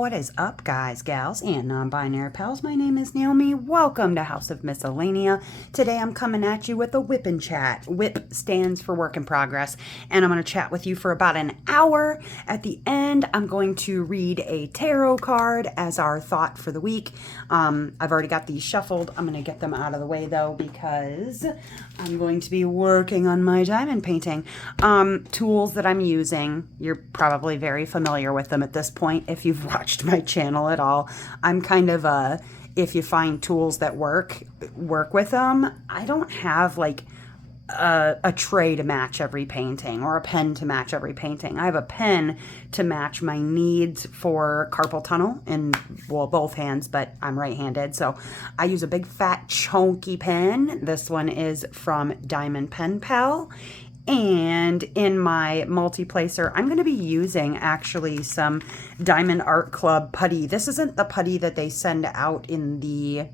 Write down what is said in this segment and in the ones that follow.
What is up, guys, gals, and non-binary pals? My name is Naomi. Welcome to House of Miscellania. Today I'm coming at you with a WIP and chat. WIP stands for work in progress, and I'm going to chat with you for about an hour. At the end, I'm going to read a tarot card as our thought for the week. I've already got these shuffled. I'm going to get them out of the way, though, because I'm going to be working on my diamond painting. Tools that I'm using, you're probably very familiar with them at this point if you've watched my channel at all. I'm kind of if you find tools that work with them. I don't have like a tray to match every painting or a pen to match every painting. I have a pen to match my needs for carpal tunnel in, well, both hands, but I'm right-handed, so I use a big fat chunky pen. This one is from Diamond Pen Pal. And in my multi-placer, I'm going to be using actually some Diamond Art Club putty. This isn't the putty that they send out in the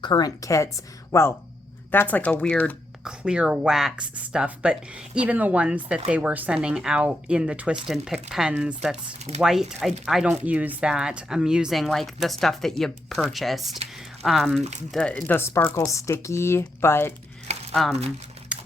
current kits. Well, that's like a weird clear wax stuff, but even the ones that they were sending out in the twist and pick pens that's white, I don't use that. I'm using like the stuff that you purchased, the sparkle sticky, but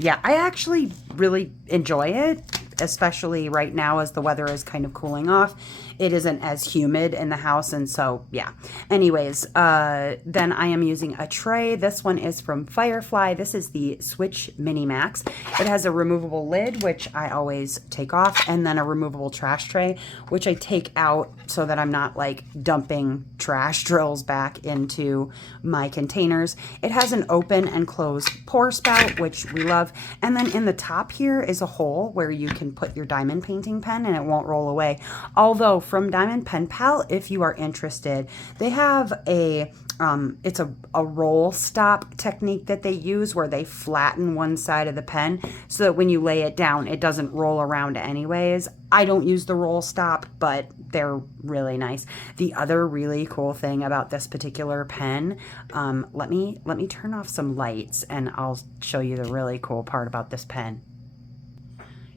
yeah, I actually really enjoy it, especially right now as the weather is kind of cooling off. It isn't as humid in the house, and so, yeah. Anyways, then I am using a tray. This one is from Firefly. This is the Switch Mini Max. It has a removable lid, which I always take off, and then a removable trash tray, which I take out so that I'm not, like, dumping trash drills back into my containers. It has an open and closed pour spout, which we love, and then in the top here is a hole where you can put your diamond painting pen and it won't roll away. Although from Diamond Pen Pal, if you are interested, they have a it's a roll stop technique that they use where they flatten one side of the pen so that when you lay it down, it doesn't roll around anyways. I don't use the roll stop, but they're really nice. The other really cool thing about this particular pen, let me turn off some lights and I'll show you the really cool part about this pen.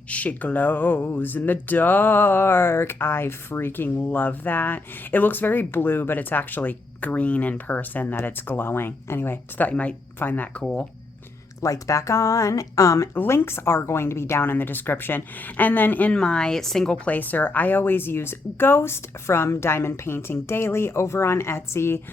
She glows in the dark. I freaking love that. It looks very blue, but it's actually green in person that it's glowing. Anyway, just thought you might find that cool. Lights back on. Links are going to be down in the description. And then in my single placer, I always use Ghost from Diamond Painting Daily over on Etsy.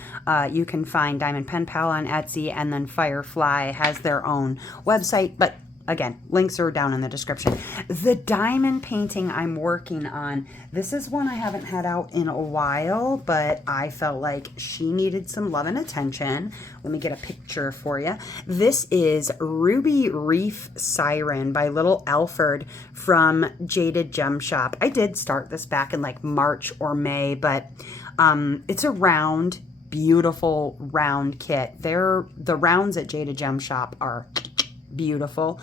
You can find Diamond Pen Pal on Etsy, and then Firefly has their own website, but again, links are down in the description. The diamond painting I'm working on, this is one I haven't had out in a while, but I felt like she needed some love and attention. Let me get a picture for you. This is Ruby Reef Siren by Little Alfred from Jaded Gem Shop. I did start this back in like March or May, but it's a round, beautiful round kit. The rounds at Jaded Gem Shop are beautiful.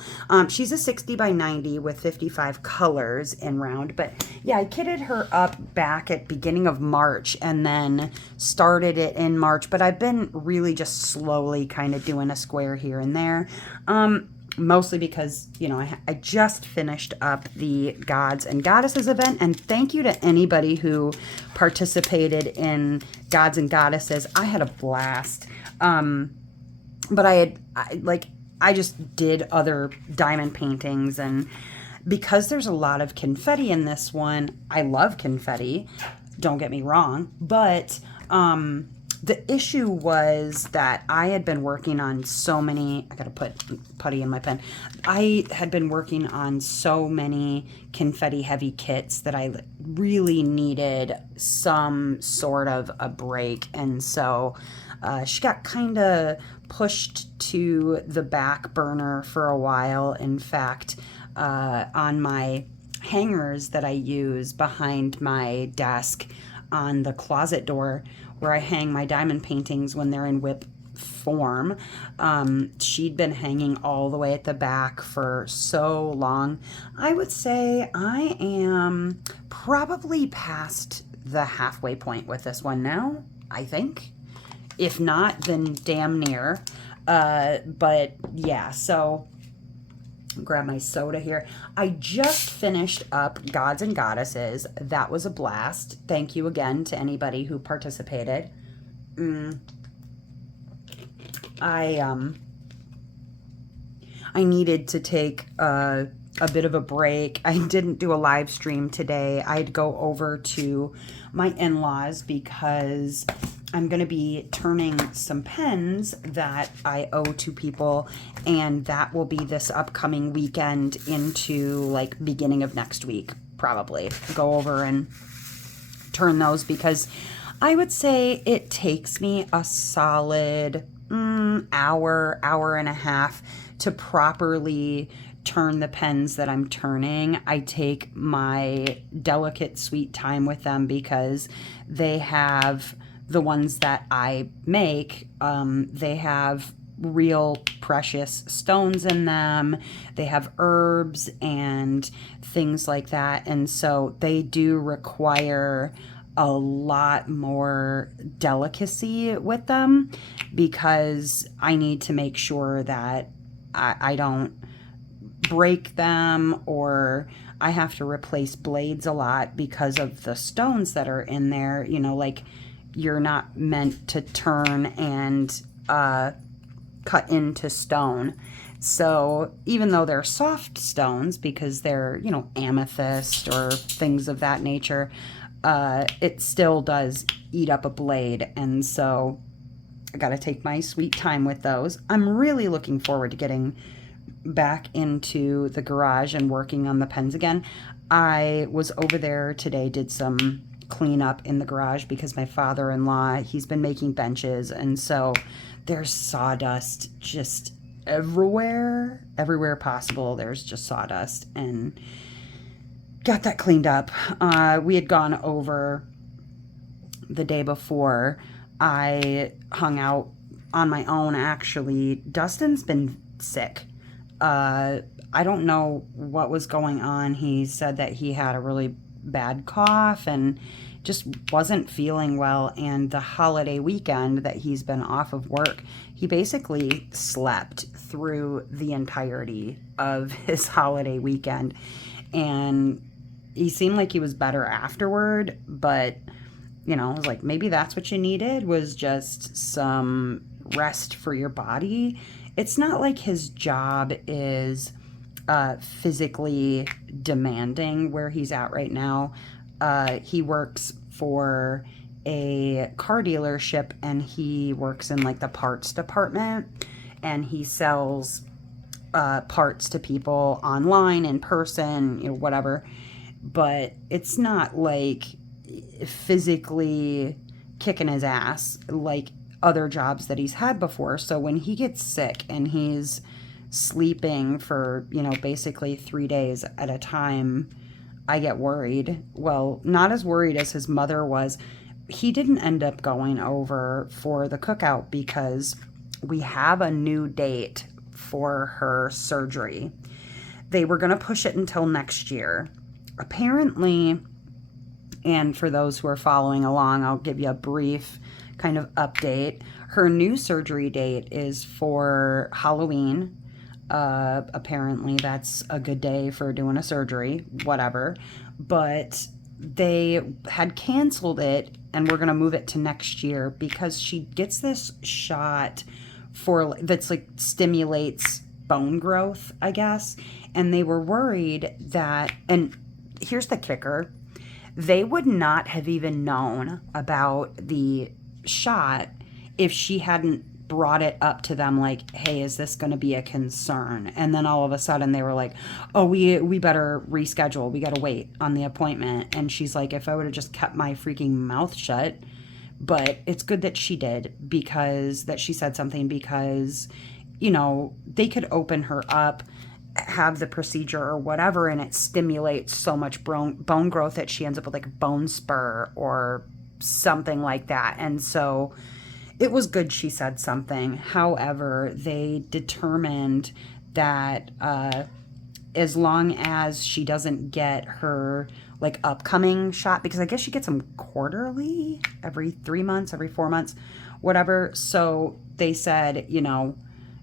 She's a 60 by 90 with 55 colors in round, but yeah, I kitted her up back at beginning of March and then started it in March, but I've been really just slowly kind of doing a square here and there, mostly because, you know, I just finished up the Gods and Goddesses event, and thank you to anybody who participated in Gods and Goddesses. I had a blast, but I just did other diamond paintings, and because there's a lot of confetti in this one, I love confetti, don't get me wrong, but the issue was that I had been working on so many, I gotta put putty in my pen, I had been working on so many confetti heavy kits that I really needed some sort of a break, and so she got kind of pushed to the back burner for a while. In fact, on my hangers that I use behind my desk on the closet door where I hang my diamond paintings when they're in WIP form, she'd been hanging all the way at the back for so long. I would say I am probably past the halfway point with this one now, I think. If not, then damn near. But yeah, so Grab my soda here. I just finished up Gods and Goddesses. That was a blast. Thank you again to anybody who participated. I needed to take a bit of a break. I didn't do a live stream today. I'd go over to my in-laws because I'm going to be turning some pens that I owe to people, and that will be this upcoming weekend into like beginning of next week, probably. Go over and turn those because I would say it takes me a solid hour and a half to properly turn the pens that I'm turning. I take my delicate sweet time with them because they have the ones that I make, they have real precious stones in them. They have herbs and things like that. And so they do require a lot more delicacy with them because I need to make sure that I don't break them, or I have to replace blades a lot because of the stones that are in there. You know, like you're not meant to turn and cut into stone. So even though they're soft stones because they're, you know, amethyst or things of that nature, it still does eat up a blade. And so I got to take my sweet time with those. I'm really looking forward to getting back into the garage and working on the pens again. I was over there today, did some cleanup in the garage because my father-in-law, he's been making benches, and so there's sawdust just everywhere possible. There's just sawdust, and got that cleaned up. We had gone over the day before. I hung out on my own, actually. Dustin's been sick. I don't know what was going on. He said that he had a really bad cough and just wasn't feeling well. And the holiday weekend that he's been off of work, he basically slept through the entirety of his holiday weekend. And he seemed like he was better afterward, but you know, I was like, maybe that's what you needed, was just some rest for your body. It's not like his job is physically demanding where he's at right now. He works for a car dealership, and he works in like the parts department, and he sells parts to people online, in person, you know, whatever. But it's not like physically kicking his ass like other jobs that he's had before. So when he gets sick and he's sleeping for, you know, basically 3 days at a time, I get worried. Well, not as worried as his mother was. He didn't end up going over for the cookout because we have a new date for her surgery. They were going to push it until next year. Apparently, and for those who are following along, I'll give you a brief kind of update. Her new surgery date is for Halloween. Apparently that's a good day for doing a surgery, whatever. But they had canceled it and we're going to move it to next year because she gets this shot for that's like stimulates bone growth, I guess. And they were worried that, and here's the kicker, they would not have even known about the shot if she hadn't brought it up to them like, hey, is this going to be a concern? And then all of a sudden they were like, oh, we better reschedule. We got to wait on the appointment. And she's like, if I would have just kept my freaking mouth shut. But it's good that she did, because that she said something, because, you know, they could open her up, have the procedure or whatever, and it stimulates so much bone growth that she ends up with like a bone spur or something like that. And so it was good she said something. However, they determined that as long as she doesn't get her like upcoming shot, because I guess she gets them quarterly, every 3 months, every 4 months, whatever. So they said, you know,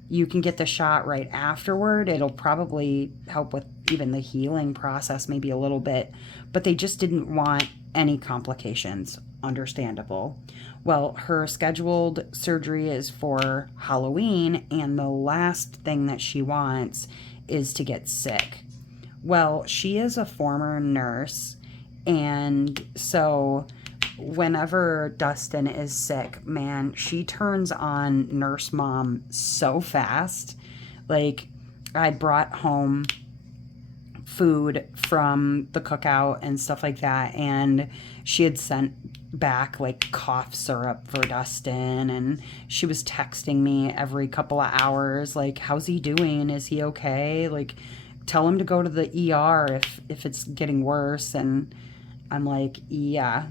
you can get the shot right afterward. It'll probably help with even the healing process maybe a little bit, but they just didn't want any complications. Understandable. Well, her scheduled surgery is for Halloween, and the last thing that she wants is to get sick. Well, she is a former nurse, and so whenever Dustin is sick, man, she turns on nurse mom so fast. Like, I brought home food from the cookout and stuff like that, and she had sent back like cough syrup for Dustin, and she was texting me every couple of hours like, how's he doing, is he okay, like tell him to go to the ER if it's getting worse. And I'm like, yeah,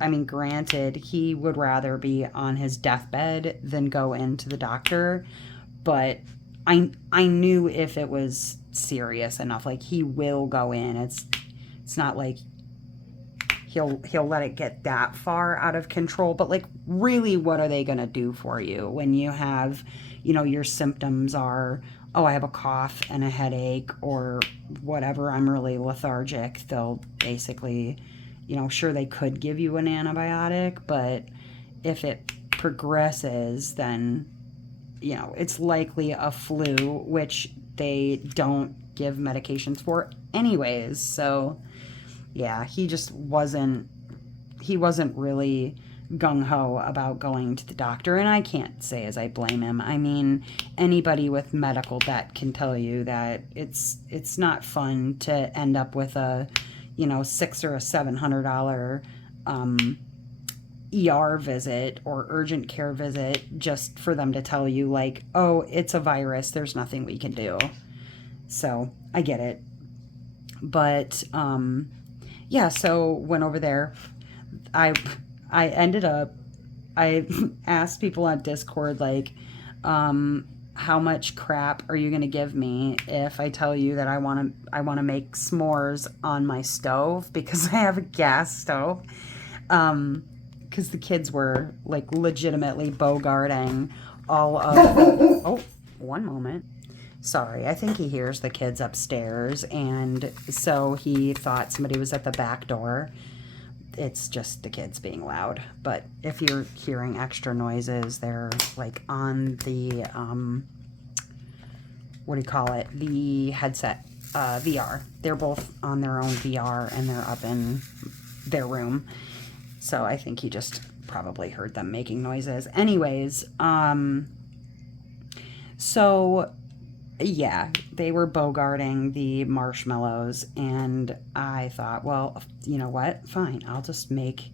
I mean, granted, he would rather be on his deathbed than go into the doctor, but I knew if it was serious enough, like, he will go in. It's not like he'll let it get that far out of control. But like, really, what are they going to do for you when you have, your symptoms are, oh, I have a cough and a headache or whatever, I'm really lethargic. They'll basically, sure, they could give you an antibiotic, but if it progresses, then, it's likely a flu, which they don't give medications for anyways. So yeah, he wasn't really gung-ho about going to the doctor, and I can't say as I blame him. I mean, anybody with medical debt can tell you that it's not fun to end up with a $600 or $700 ER visit or urgent care visit just for them to tell you like, oh, it's a virus, there's nothing we can do. So I get it. But yeah, so went over there. I asked people on Discord, like, how much crap are you going to give me if I tell you that I want to make s'mores on my stove, because I have a gas stove. Because the kids were like legitimately bogarting all of oh, one moment. Sorry, I think he hears the kids upstairs, and so he thought somebody was at the back door. It's just the kids being loud. But if you're hearing extra noises, they're like on the what do you call it? The headset, VR. They're both on their own VR, and they're up in their room. So I think he just probably heard them making noises. Anyways, so yeah, they were bogarting the marshmallows, and I thought, well, you know what? Fine, I'll just make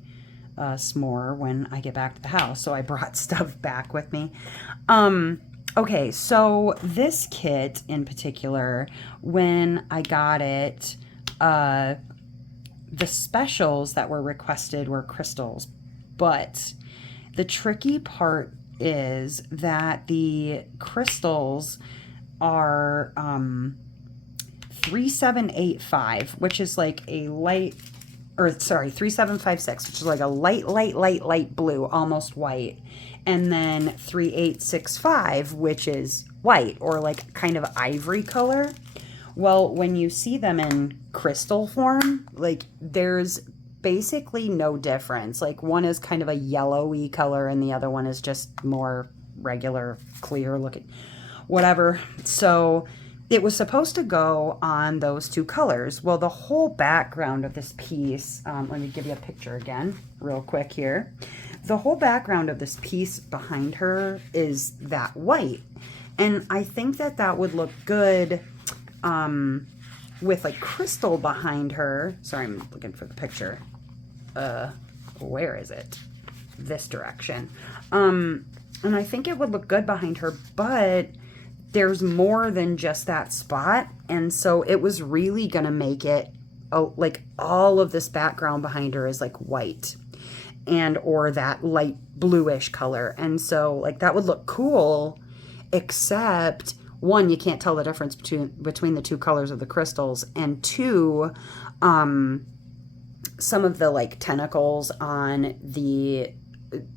a s'more when I get back to the house. So I brought stuff back with me. Okay, so this kit in particular, when I got it, the specials that were requested were crystals, but the tricky part is that the crystals are 3785, which is like a light, or sorry, 3756, which is like a light blue, almost white, and then 3865, which is white or like kind of ivory color. Well, when you see them in crystal form, like, there's basically no difference. Like, one is kind of a yellowy color and the other one is just more regular, clear looking, whatever. So it was supposed to go on those two colors. Well, the whole background of this piece, let me give you a picture again real quick here. The whole background of this piece behind her is that white. And I think that that would look good with like crystal behind her. Sorry, I'm looking for the picture. Where is it? This direction. And I think it would look good behind her, but there's more than just that spot. And so it was really going to make it like all of this background behind her is like white and or that light bluish color. And so like that would look cool, except one, you can't tell the difference between the two colors of the crystals, and two, some of the like tentacles on the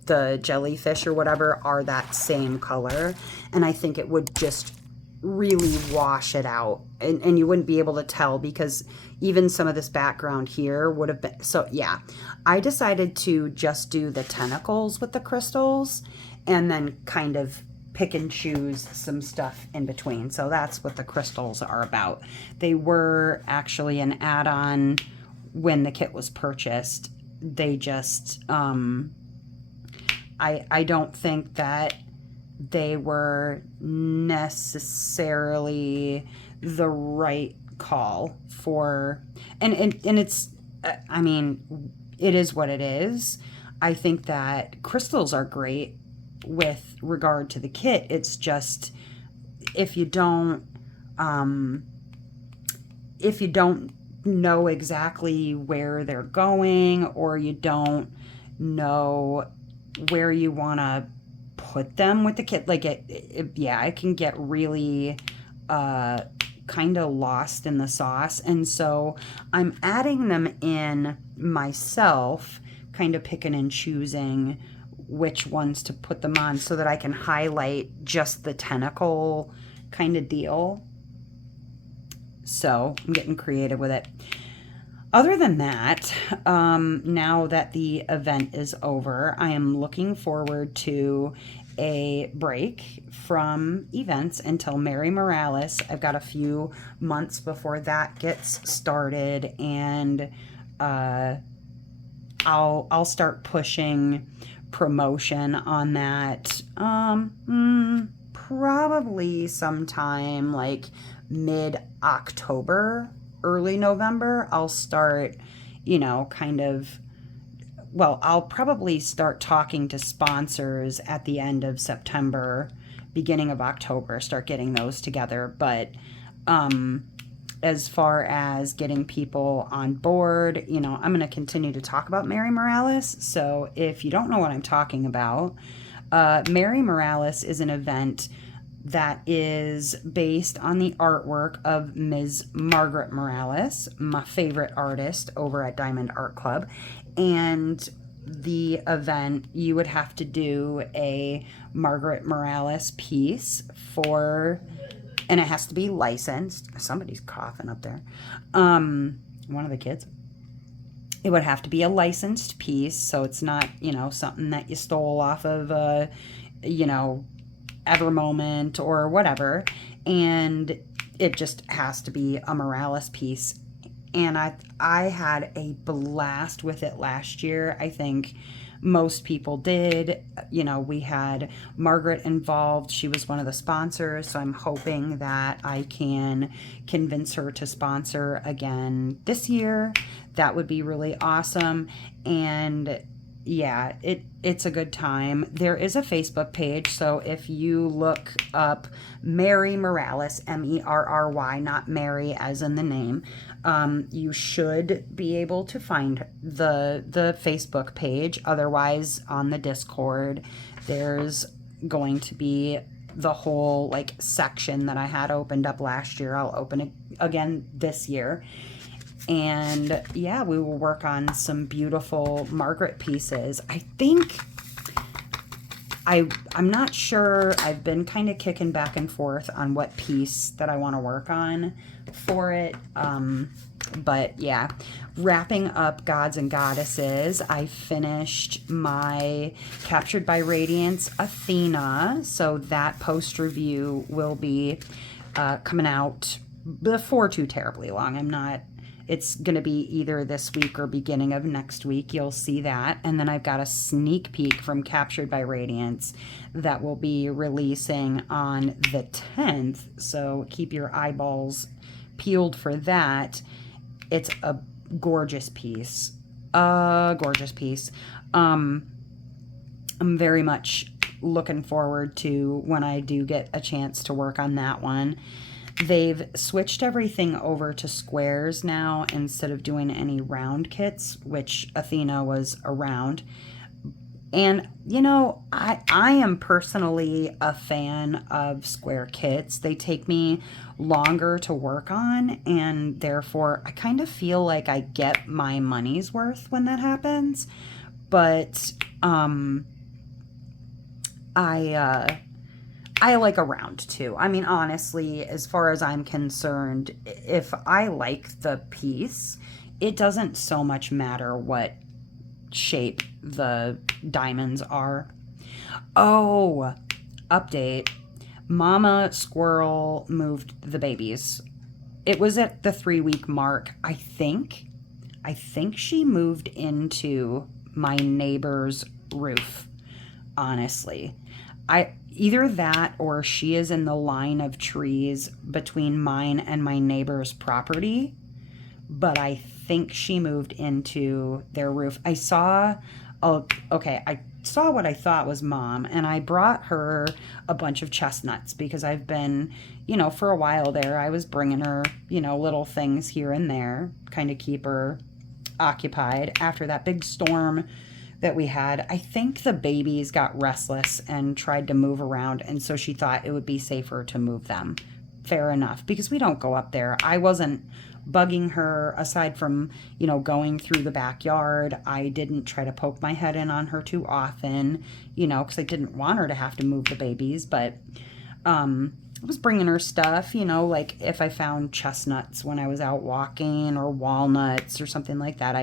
the jellyfish or whatever are that same color. And I think it would just really wash it out. And you wouldn't be able to tell because even some of this background here would have been. So yeah, I decided to just do the tentacles with the crystals and then kind of pick and choose some stuff in between. So that's what the crystals are about. They were actually an add-on when the kit was purchased. They just, I don't think that they were necessarily the right call for, and it's, I mean, it is what it is. I think that crystals are great with regard to the kit. It's just, if you don't know exactly where they're going, or you don't know where you want to put them with the kit, like yeah, it can get really kind of lost in the sauce. And so I'm adding them in myself, kind of picking and choosing which ones to put them on so that I can highlight just the tentacle kind of deal. So I'm getting creative with it. Other than that, now that the event is over, I am looking forward to a break from events until Mary Morales. I've got a few months before that gets started, and I'll start pushing promotion on that probably sometime like mid-October, early November. I'll start, you know, kind of, well, I'll probably start talking to sponsors at the end of September, beginning of October, start getting those together. But as far as getting people on board, you know, I'm going to continue to talk about Mary Morales. So if you don't know what I'm talking about, Mary Morales is an event that is based on the artwork of Ms. Margaret Morales, my favorite artist over at Diamond Art Club. And the event, you would have to do a Margaret Morales piece for, and it has to be licensed. Somebody's coughing up there. One of the kids. It would have to be a licensed piece, so it's not, you know, something that you stole off of, you know, Evermoment or whatever. And it just has to be a Morales piece. And I had a blast with it last year. I think most people did. You know, we had Margaret involved. She was one of the sponsors, so I'm hoping that I can convince her to sponsor again this year. That would be really awesome. And yeah, it's a good time. There is a Facebook page, so if you look up Mary Morales, M-E-R-R-Y, not Mary as in the name, you should be able to find the Facebook page. Otherwise, on the Discord, there's going to be the whole like section that I had opened up last year. I'll open it again this year. And yeah, we will work on some beautiful Margaret pieces. I think, I'm not sure. I've been kind of kicking back and forth on what piece that I want to work on for it. But yeah, wrapping up Gods and Goddesses, I finished my Captured by Radiance Athena. So that post review will be coming out before too terribly long. It's going to be either this week or beginning of next week. You'll see that. And then I've got a sneak peek from Captured by Radiance that will be releasing on the 10th. So keep your eyeballs peeled for that. It's a gorgeous piece. I'm very much looking forward to when I do get a chance to work on that one. They've switched everything over to squares now instead of doing any round kits, which Athena was a round. And, you know, I am personally a fan of square kits. They take me longer to work on, and therefore I kind of feel like I get my money's worth when that happens. But I like a round too. I mean, honestly, as far as I'm concerned, if I like the piece, it doesn't so much matter what shape the diamonds are. Oh, update. Mama squirrel moved the babies. It was at the 3-week mark, I think. I think she moved into my neighbor's roof, honestly. Either that or she is in the line of trees between mine and my neighbor's property, but I think she moved into their roof. I saw I saw what I thought was Mom, and I brought her a bunch of chestnuts because I've been, for a while there, I was bringing her, little things here and there, kind of keep her occupied after that big storm that we had. I think the babies got restless and tried to move around, and so she thought it would be safer to move them. Fair enough, because we don't go up there. I wasn't bugging her aside from, going through the backyard. I didn't try to poke my head in on her too often, because I didn't want her to have to move the babies, but I was bringing her stuff, like if I found chestnuts when I was out walking or walnuts or something like that,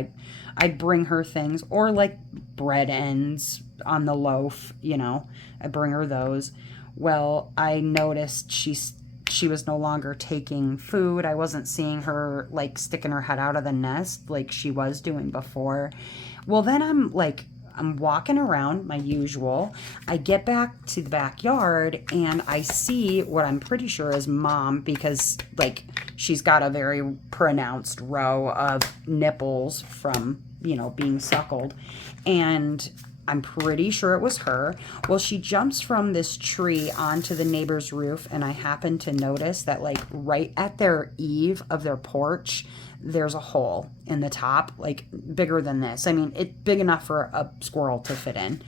I'd bring her things, or like bread ends on the loaf, I bring her those. Well, I noticed she was no longer taking food. I wasn't seeing her like sticking her head out of the nest like she was doing before. Well, then I'm walking around my usual. I get back to the backyard and I see what I'm pretty sure is Mom, because she's got a very pronounced row of nipples from, being suckled. And I'm pretty sure it was her. Well, she jumps from this tree onto the neighbor's roof, and I happen to notice that right at their eave of their porch, there's a hole in the top, bigger than this. I mean, it's big enough for a squirrel to fit in.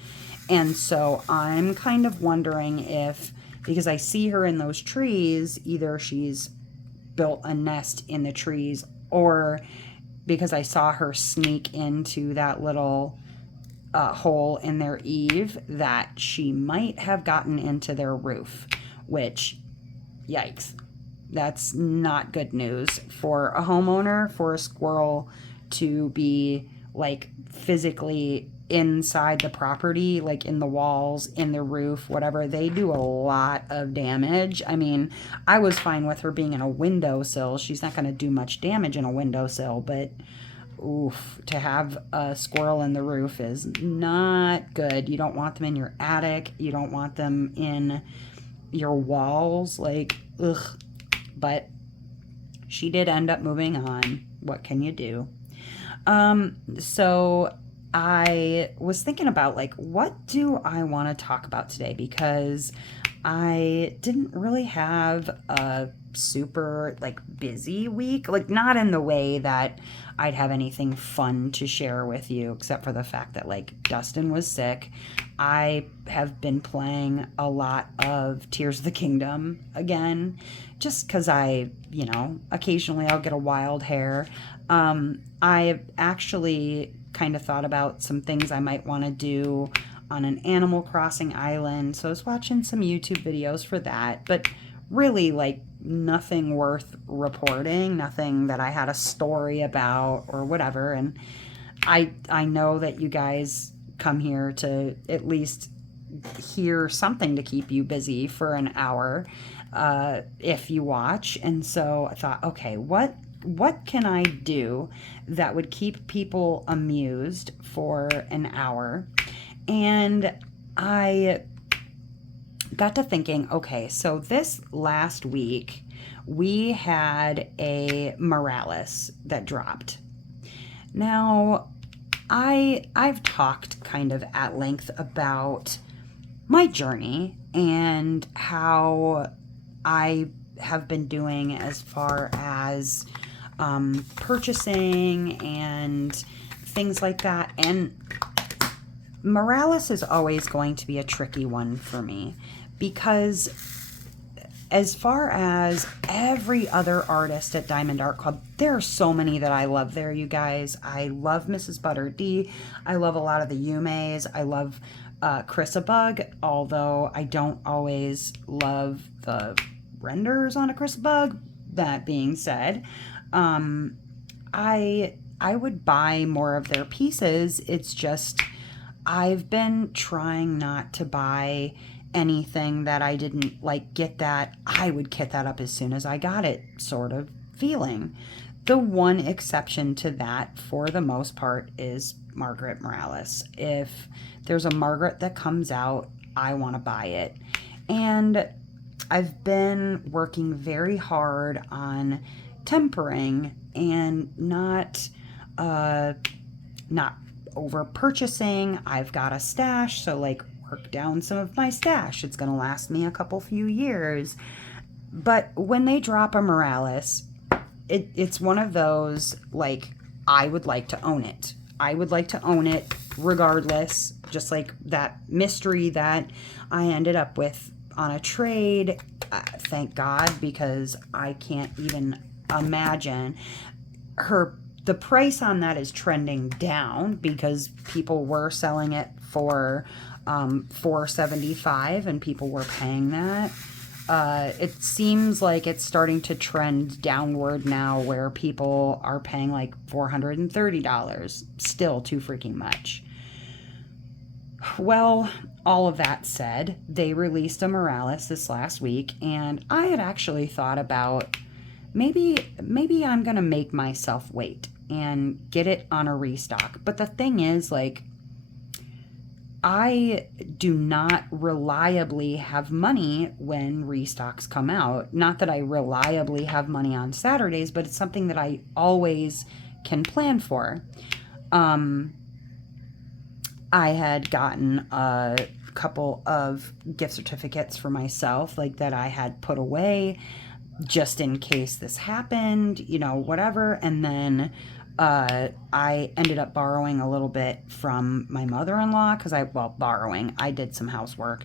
And so I'm kind of wondering if, because I see her in those trees, either she's built a nest in the trees, or because I saw her sneak into that little hole in their eave, that she might have gotten into their roof, which, yikes. That's not good news for a homeowner, for a squirrel to be physically inside the property, in the walls, in the roof, whatever. They do a lot of damage. I mean, I was fine with her being in a windowsill. She's not going to do much damage in a windowsill, but oof, to have a squirrel in the roof is not good. You don't want them in your attic. You don't want them in your walls. Ugh. But she did end up moving on. What can you do? So I was thinking about what do I want to talk about today, because I didn't really have a super busy week, not in the way that I'd have anything fun to share with you, except for the fact that Dustin was sick. I have been playing a lot of Tears of the Kingdom again, just because occasionally I'll get a wild hair. I actually kind of thought about some things I might want to do on an Animal Crossing island, so I was watching some YouTube videos for that, but really nothing worth reporting, nothing that I had a story about or whatever. And I know that you guys come here to at least hear something to keep you busy for an hour if you watch. And so I thought, okay, what can I do that would keep people amused for an hour? And I got to thinking, okay, so this last week we had a Morales that dropped. Now, I've talked kind of at length about my journey and how I have been doing as far as purchasing and things like that. And Morales is always going to be a tricky one for me, because as far as every other artist at Diamond Art Club, there are so many that I love there, you guys. I love Mrs. Butter D. I love a lot of the Yumeis. I love Chrysabug, although I don't always love the renders on a Chrysabug. That being said, I would buy more of their pieces. It's just I've been trying not to buy anything that I didn't like I would kit that up as soon as I got it sort of feeling. The one exception to that for the most part is Margaret Morales. If there's a Margaret that comes out, I want to buy it. And I've been working very hard on tempering and not over purchasing. I've got a stash, so like work down some of my stash. It's going to last me a few years. But when they drop a Morales, it's one of those, like, I would like to own it. I would like to own it regardless, just like that mystery that I ended up with on a trade. Thank God, because I can't even imagine the price on that is trending down because people were selling it for $475 and people were paying that. It seems like it's starting to trend downward now where people are paying like $430. Still too freaking much. Well, all of that said, they released a Morales this last week, and I had actually thought about maybe I'm going to make myself wait and get it on a restock. But the thing is, like, I do not reliably have money when restocks come out. Not that I reliably have money on Saturdays, but it's something that I always can plan for. I had gotten a couple of gift certificates for myself, like that I had put away just in case this happened, you know, whatever. And then I ended up borrowing a little bit from my mother-in-law because I did some housework.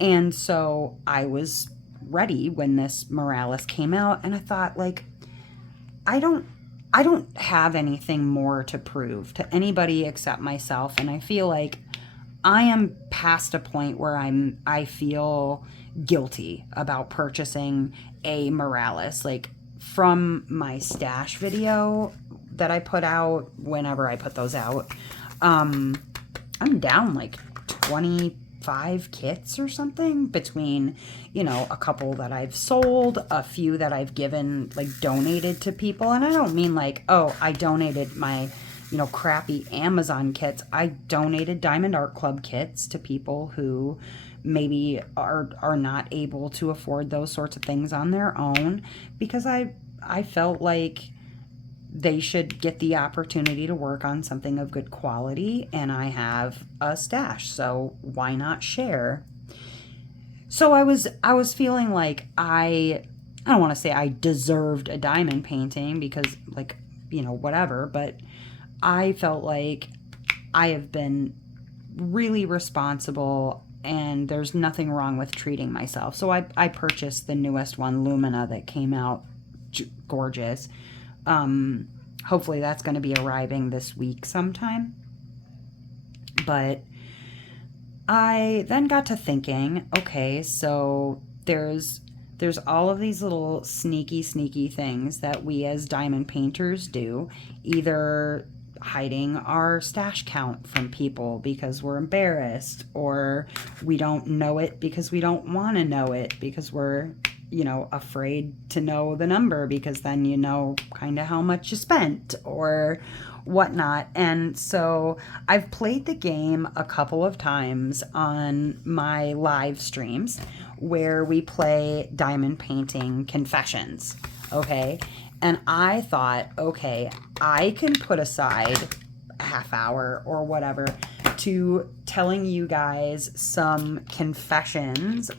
And so I was ready when this Morales came out, and I thought, like, I don't have anything more to prove to anybody except myself. And I feel like I am past a point where I feel guilty about purchasing a Morales. Like, from my stash video that I put out, whenever I put those out, I'm down like 25 kits or something between, you know, a couple that I've sold, a few that I've given, like, donated to people. And I don't mean like, oh, I donated my, you know, crappy Amazon kits. I donated Diamond Art Club kits to people who maybe are not able to afford those sorts of things on their own, because I felt like they should get the opportunity to work on something of good quality, and I have a stash, so why not share? So I was feeling like I don't want to say I deserved a diamond painting because, like, you know, whatever, but I felt like I have been really responsible and there's nothing wrong with treating myself. So I purchased the newest one, Lumina, that came out. Gorgeous. Hopefully that's going to be arriving this week sometime. But I then got to thinking, okay, so there's all of these little sneaky things that we as diamond painters do, either hiding our stash count from people because we're embarrassed, or we don't know it because we don't want to know it because we're, you know, afraid to know the number because then you know kind of how much you spent or whatnot. And so I've played the game a couple of times on my live streams where we play diamond painting confessions, okay? And I thought, okay, I can put aside a half hour or whatever to telling you guys some confessions.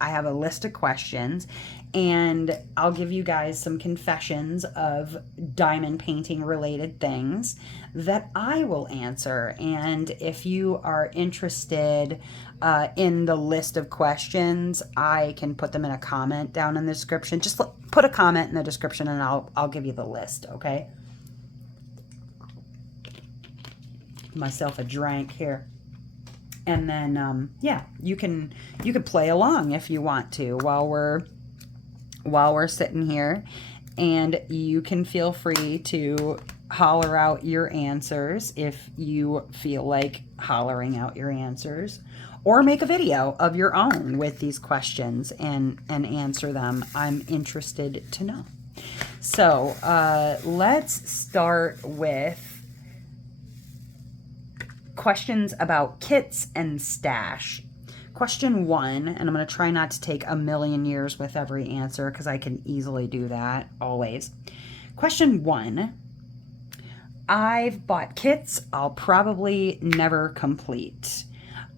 I have a list of questions, and I'll give you guys some confessions of diamond painting related things that I will answer. And if you are interested in the list of questions, I can put them in a comment down in the description. Just put a comment in the description and I'll give you the list, okay? Myself a drink here. And then, yeah, you can play along if you want to while we're sitting here, and you can feel free to holler out your answers if you feel like hollering out your answers, or make a video of your own with these questions and answer them. I'm interested to know. So let's start with questions about kits and stash. Question 1, and I'm going to try not to take a million years with every answer because I can easily do that always. Question 1, I've bought kits I'll probably never complete.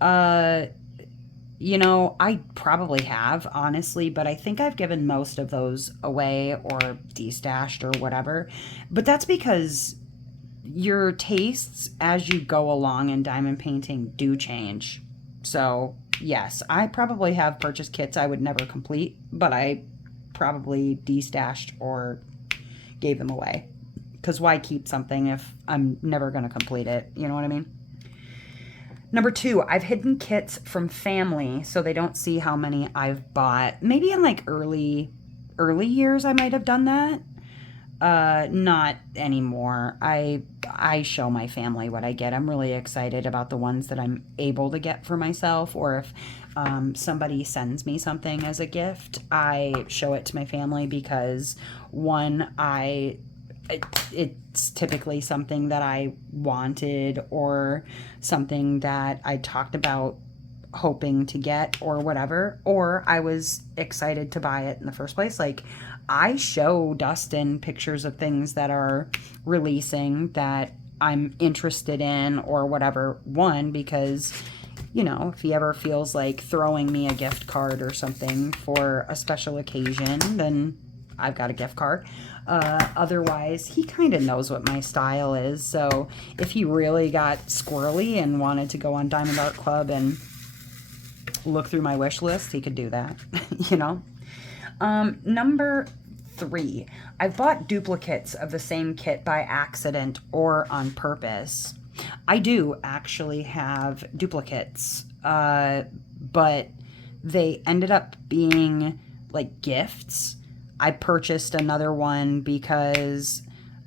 You know, I probably have, honestly, but I think I've given most of those away or destashed or whatever. But that's because your tastes as you go along in diamond painting do change. So, yes, I probably have purchased kits I would never complete, but I probably destashed or gave them away. Because why keep something if I'm never going to complete it? You know what I mean? Number 2, I've hidden kits from family so they don't see how many I've bought. Maybe in like early years I might have done that. Not anymore. I show my family what I get. I'm really excited about the ones that I'm able to get for myself, or if somebody sends me something as a gift, I show it to my family because, one, it's typically something that I wanted or something that I talked about hoping to get or whatever, or I was excited to buy it in the first place. Like, I show Dustin pictures of things that are releasing that I'm interested in or whatever. One, because, you know, if he ever feels like throwing me a gift card or something for a special occasion, then I've got a gift card. Otherwise, he kind of knows what my style is. So if he really got squirrely and wanted to go on Diamond Art Club and look through my wish list, he could do that, you know. Number 3, I've bought duplicates of the same kit by accident or on purpose. I do actually have duplicates, but they ended up being like gifts. I purchased another one because,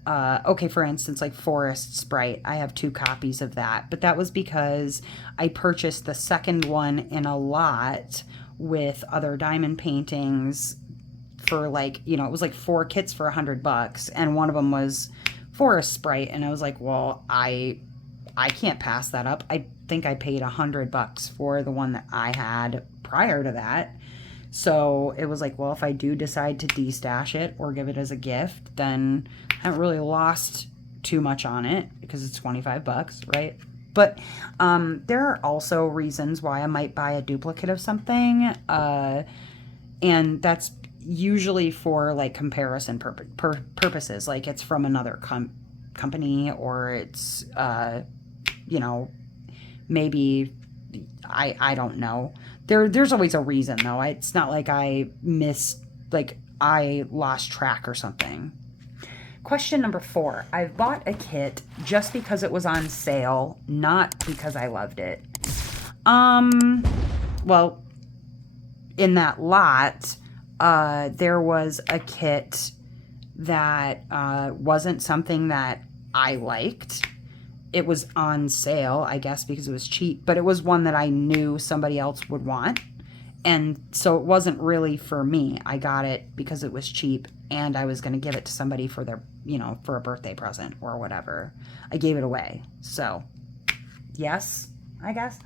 okay, for instance, like Forest Sprite, I have 2 copies of that, but that was because I purchased the second one in a lot with other diamond paintings for like, you know, it was like 4 kits for $100, and one of them was Forest Sprite, and I was like, well, I can't pass that up. I think I paid $100 for the one that I had prior to that. So it was like, well, if I do decide to destash it or give it as a gift, then I haven't really lost too much on it because it's $25, right? But there are also reasons why I might buy a duplicate of something, and that's usually for like comparison purposes. Like it's from another company, or it's, you know, maybe, I don't know. There's always a reason, though. It's not like I lost track or something. Question number 4. I've bought a kit just because it was on sale, not because I loved it. Well, in that lot, there was a kit that wasn't something that I liked. It was on sale, I guess, because it was cheap, but it was one that I knew somebody else would want. And so it wasn't really for me. I got it because it was cheap, and I was going to give it to somebody for their, you know, for a birthday present or whatever. I gave it away. So, yes, I guess.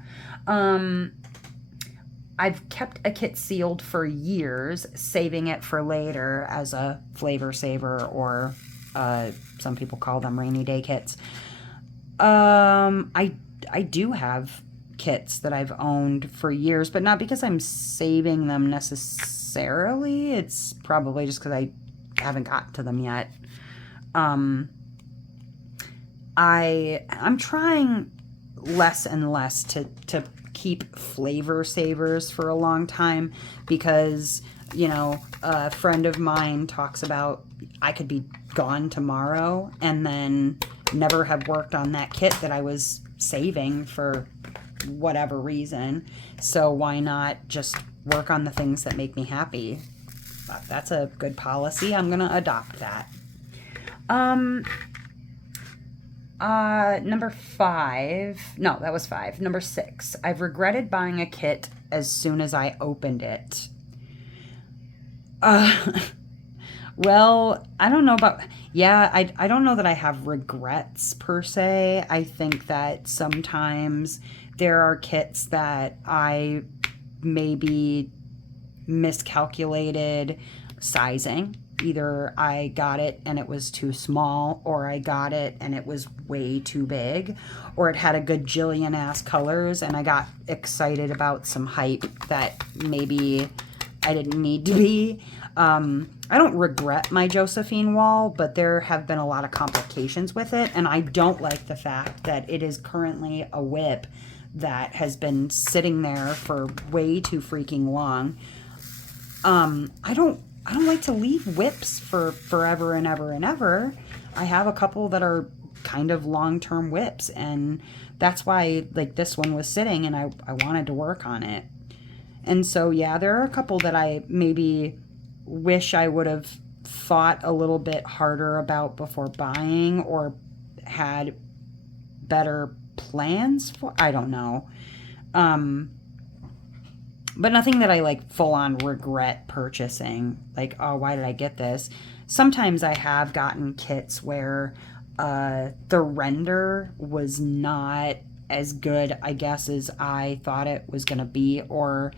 I've kept a kit sealed for years, saving it for later as a flavor saver, or some people call them rainy day kits. I do have kits that I've owned for years, but not because I'm saving them necessarily. It's probably just because I haven't got to them yet. I'm trying less and less to keep flavor savers for a long time, because, you know, a friend of mine talks about I could be gone tomorrow and then never have worked on that kit that I was saving for whatever reason. So why not just work on the things that make me happy? That's a good policy. I'm going to adopt that. Number 5. No, that was 5. Number 6. I've regretted buying a kit as soon as I opened it. Well, I don't know about, yeah, I don't know that I have regrets per se. I think that sometimes there are kits that I maybe miscalculated sizing. Either I got it and it was too small, or I got it and it was way too big, or it had a gajillion ass colors and I got excited about some hype that maybe I didn't need to be. I don't regret my Josephine wall, but there have been a lot of complications with it, and I don't like the fact that it is currently a WIP that has been sitting there for way too freaking long. I don't like to leave WIPs for forever and ever and ever. I have a couple that are kind of long-term WIPs, and that's why like this one was sitting and I wanted to work on it. And so, yeah, there are a couple that I maybe wish I would have thought a little bit harder about before buying, or had better plans for. I don't know. But nothing that I like full on regret purchasing. Like, oh, why did I get this? Sometimes I have gotten kits where the render was not as good, I guess, as I thought it was going to be, or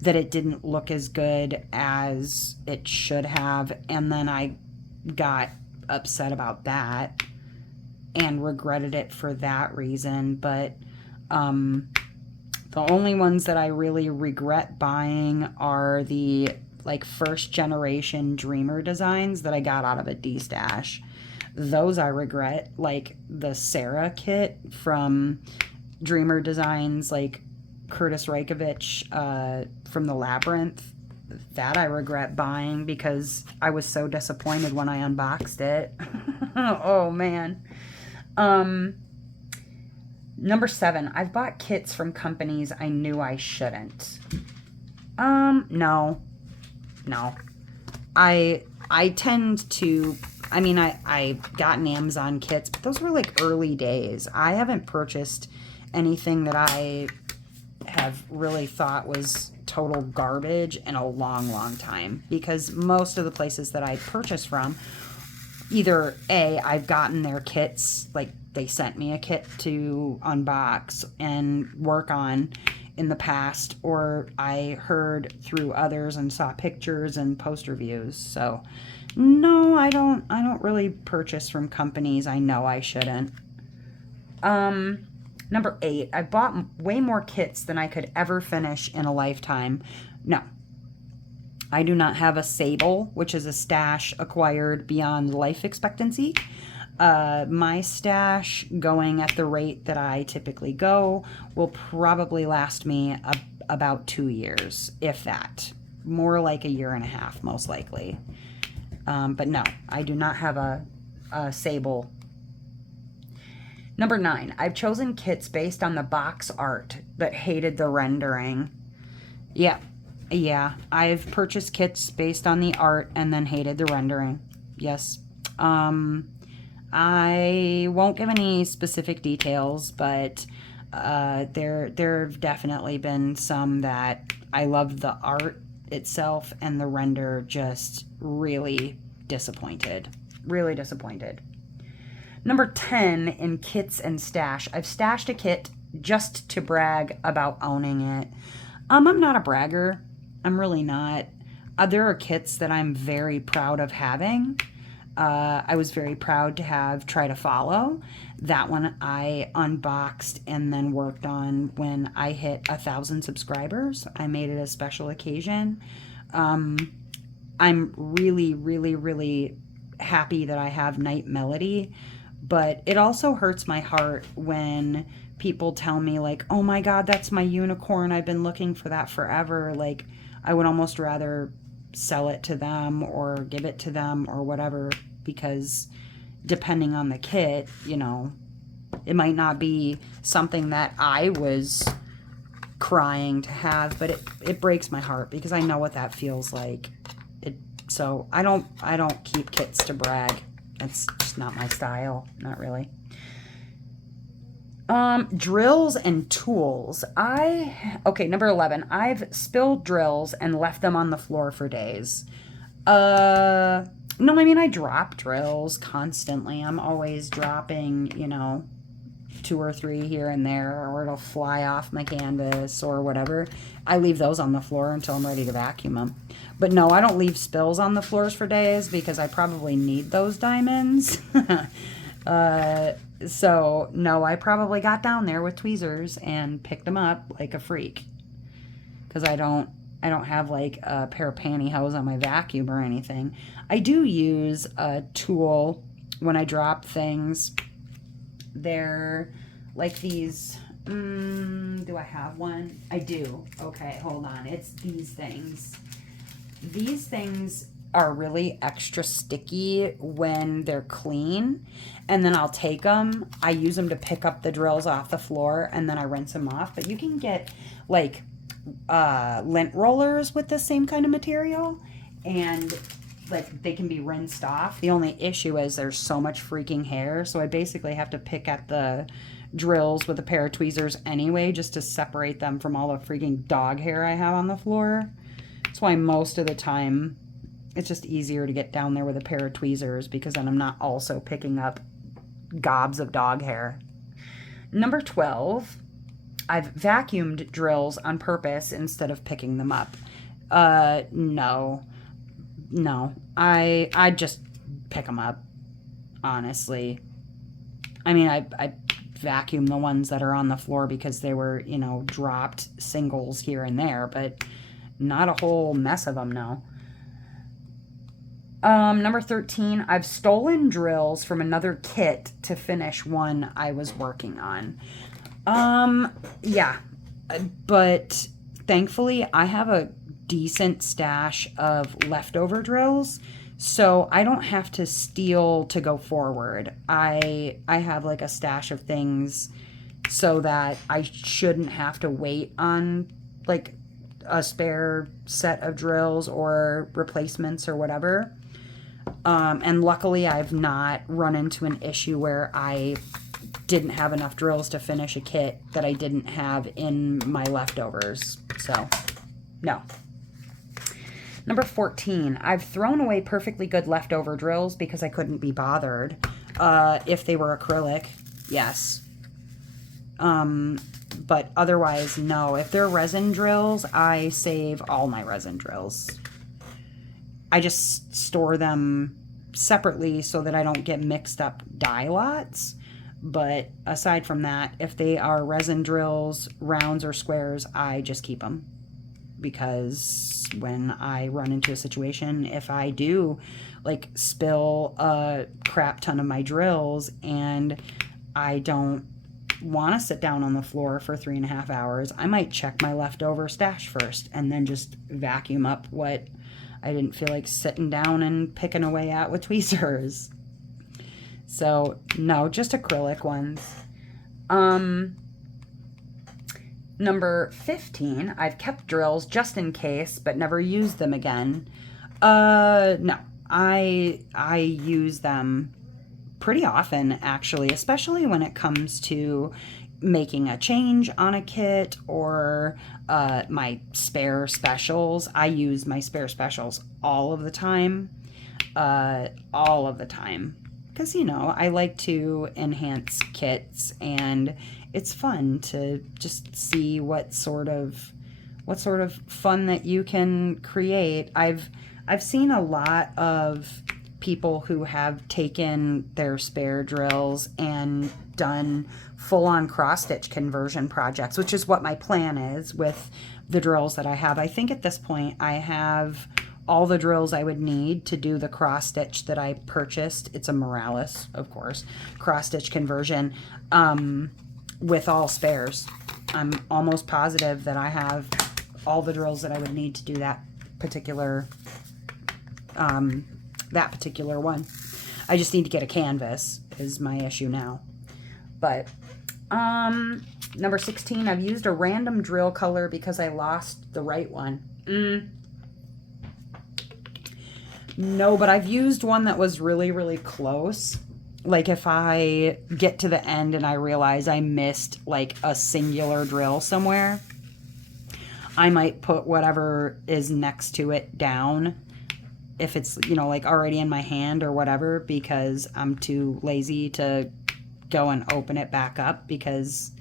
that it didn't look as good as it should have. And then I got upset about that and regretted it for that reason. But the only ones that I really regret buying are the like first generation Dreamer designs that I got out of a D-stash. Those I regret, like the Sarah kit from Dreamer Designs, like Curtis Reikovich from the Labyrinth. That I regret buying because I was so disappointed when I unboxed it. Oh man. Number 7, I've bought kits from companies I knew I shouldn't. No. I tend to, I mean, I've gotten Amazon kits, but those were like early days. I haven't purchased anything that I have really thought was total garbage in a long time, because most of the places that I purchase from, either A, I've gotten their kits, like they sent me a kit to unbox and work on in the past, or I heard through others and saw pictures and post reviews. So no, I don't really purchase from companies I know I shouldn't. Number 8, I bought way more kits than I could ever finish in a lifetime. No, I do not have a Sable, which is a stash acquired beyond life expectancy. My stash, going at the rate that I typically go, will probably last me about 2 years, if that. More like a year and a half, most likely. But no, I do not have a Sable. Number 9, I've chosen kits based on the box art, but hated the rendering. Yeah, I've purchased kits based on the art and then hated the rendering. Yes. I won't give any specific details, but there have definitely been some that I loved the art itself and the render just really disappointed. Really disappointed. Number 10, in kits and stash. I've stashed a kit just to brag about owning it. I'm not a bragger. I'm really not. There are kits that I'm very proud of having. I was very proud to have Try to Follow. That one I unboxed and then worked on when I hit 1,000 subscribers. I made it a special occasion. I'm really happy that I have Night Melody, but it also hurts my heart when people tell me like, oh my God, that's my unicorn. I've been looking for that forever. Like, I would almost rather sell it to them or give it to them or whatever, because depending on the kit, you know, it might not be something that I was crying to have, but it breaks my heart because I know what that feels like. So I don't keep kits to brag. That's just not my style. Not really. Drills and tools. Okay, number 11. I've spilled drills and left them on the floor for days. No, I mean, I drop drills constantly. I'm always dropping, you know, 2 or 3 here and there, or it'll fly off my canvas or whatever. I leave those on the floor until I'm ready to vacuum them. But no, I don't leave spills on the floors for days because I probably need those diamonds. So no, I probably got down there with tweezers and picked them up like a freak because I don't have like a pair of pantyhose on my vacuum or anything. I do use a tool when I drop things. They're like these. Do I have one? I do. Okay, hold on. It's these things. These things are really extra sticky when they're clean, and then I'll take them. I use them to pick up the drills off the floor, and then I rinse them off. But you can get like lint rollers with the same kind of material, and like they can be rinsed off. The only issue is there's so much freaking hair, so I basically have to pick at the drills with a pair of tweezers anyway, just to separate them from all the freaking dog hair I have on the floor. That's why most of the time it's just easier to get down there with a pair of tweezers, because then I'm not also picking up gobs of dog hair. Number 12, I've vacuumed drills on purpose instead of picking them up. No, I just pick them up, honestly. I mean, I vacuum the ones that are on the floor because they were, you know, dropped singles here and there, but not a whole mess of them, no. Number 13, I've stolen drills from another kit to finish one I was working on. Yeah, but thankfully I have a decent stash of leftover drills, so I don't have to steal to go forward. I have like a stash of things so that I shouldn't have to wait on like a spare set of drills or replacements or whatever. And luckily I've not run into an issue where I didn't have enough drills to finish a kit that I didn't have in my leftovers. So, no. Number 14, I've thrown away perfectly good leftover drills because I couldn't be bothered. If they were acrylic, yes. But otherwise, no. If they're resin drills, I save all my resin drills. I just store them separately so that I don't get mixed up die lots. But aside from that, if they are resin drills, rounds or squares, I just keep them. Because when I run into a situation, if I do like spill a crap ton of my drills and I don't want to sit down on the floor for 3.5 hours, I might check my leftover stash first and then just vacuum up what I didn't feel like sitting down and picking away at with tweezers. So, no, just acrylic ones. Number 15, I've kept drills just in case, but never used them again. No, I use them pretty often, actually, especially when it comes to making a change on a kit or my spare specials. I use my spare specials all of the time. Because, you know, I like to enhance kits, and it's fun to just see what sort of fun that you can create. I've seen a lot of people who have taken their spare drills and done full-on cross-stitch conversion projects, which is what my plan is with the drills that I have. I think at this point I have all the drills I would need to do the cross-stitch that I purchased. It's a Morales, of course, cross-stitch conversion with all spares. I'm almost positive that I have all the drills that I would need to do that particular one. I just need to get a canvas is my issue now. But Number 16, I've used a random drill color because I lost the right one. No, but I've used one that was really, really close. Like if I get to the end and I realize I missed like a singular drill somewhere, I might put whatever is next to it down if it's, you know, like already in my hand or whatever, because I'm too lazy to go and open it back up, because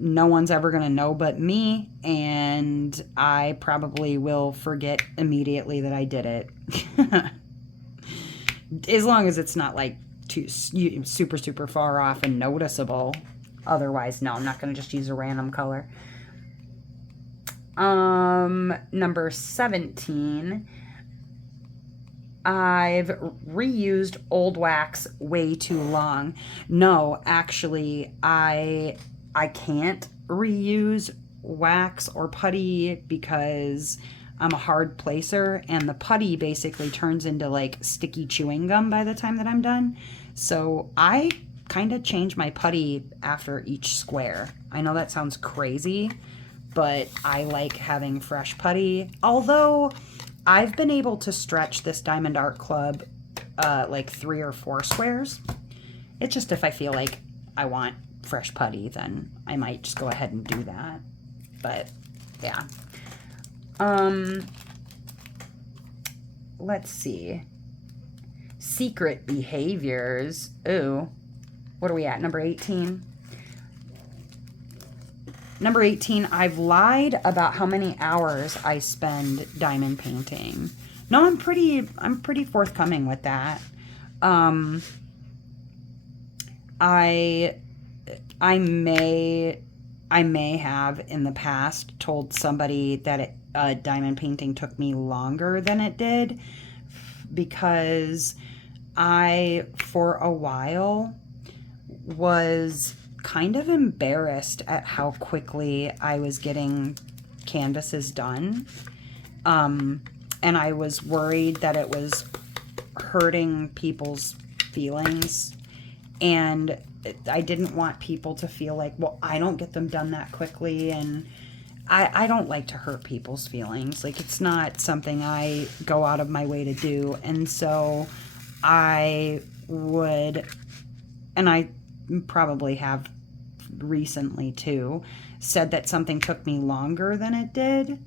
no one's ever going to know but me, and I probably will forget immediately that I did it. As long as it's not like too super, super far off and noticeable. Otherwise, no, I'm not going to just use a random color. Number 17, I've reused old wax way too long. No, actually, I can't reuse wax or putty because I'm a hard placer, and the putty basically turns into like sticky chewing gum by the time that I'm done. So I kind of change my putty after each square. I know that sounds crazy, but I like having fresh putty. Although I've been able to stretch this Diamond Art Club like 3 or 4 squares. It's just if I feel like I want fresh putty, then I might just go ahead and do that. But yeah. Let's see. Secret behaviors. Ooh. What are we at? Number 18. Number 18, I've lied about how many hours I spend diamond painting. No, I'm pretty forthcoming with that. I may have in the past told somebody that diamond painting took me longer than it did, because I, for a while, was kind of embarrassed at how quickly I was getting canvases done. And I was worried that it was hurting people's feelings. And I didn't want people to feel like, well, I don't get them done that quickly. And I don't like to hurt people's feelings. Like, it's not something I go out of my way to do. And so I would, and I probably have recently too, said that something took me longer than it did